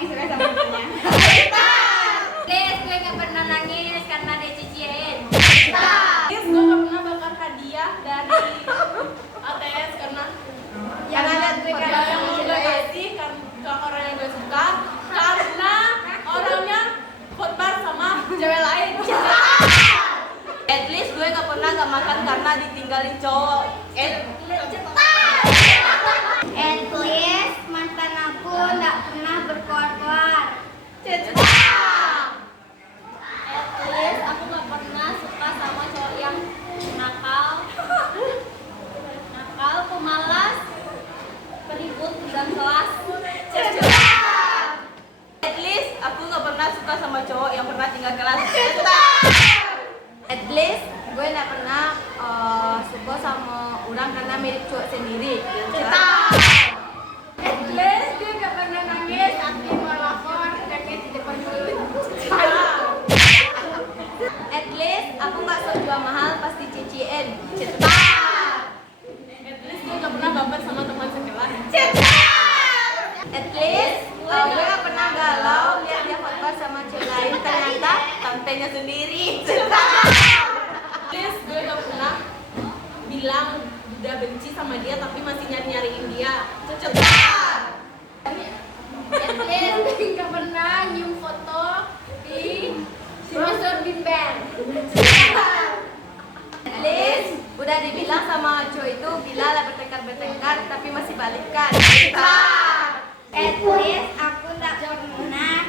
lagi suka sama temennya. Des, gue gak pernah nangis karena diciciein. Des, gue gak pernah bakar hadiah dari ATS karena Jangan gue hadiah yang mau gue kasih ke orang yang gue suka karena orangnya khotbah sama cewek lain. At least gue gak pernah gak makan karena ditinggalin cowok. And please, mantan aku gak pernah berkoar-koar. At least aku gak pernah suka sama cowok yang nakal, pemalas, peribut dan kelas. At least aku gak pernah suka sama cowok yang pernah tinggal kelas. At least, gue gak pernah suka sama orang karena mirip cowok sendiri. At least, gue gak pernah nangis saat dia mau lapor nangis di depan mulut. At least, aku gak sok jual mahal pasti cicien. At least gue gak pernah baper sama teman sekelas. At least, gue gak pernah galau lihat dia khotbah sama cewek lain ternyata tampilnya sendiri. At least gue gak pernah bilang udah benci sama dia tapi masih nyariin dia. At least, gue gak pernah nyium foto di browser Bimben. At least, udah dibilang sama cowok itu bila lah bertengkar tapi masih balikan. At least, aku tak pernah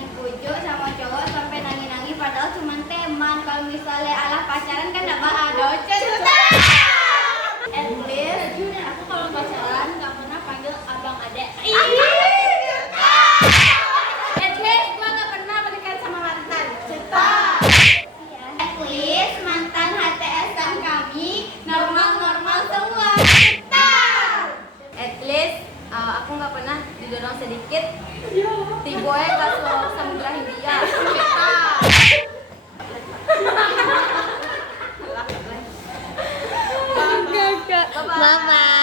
dipujuk sama cowok sampai nangis-nangis padahal cuma teman. Kalau misalnya alah pacaran kan gak bahada. At least aku kalau pacaran gak pernah panggil abang adek. At least, gua gak pernah balikan sama mantan. At least, mantan HTS dan kami normal-normal semua. At least, aku gak pernah didorong sedikit. Tiboy ke Samudra Hindia. Mama.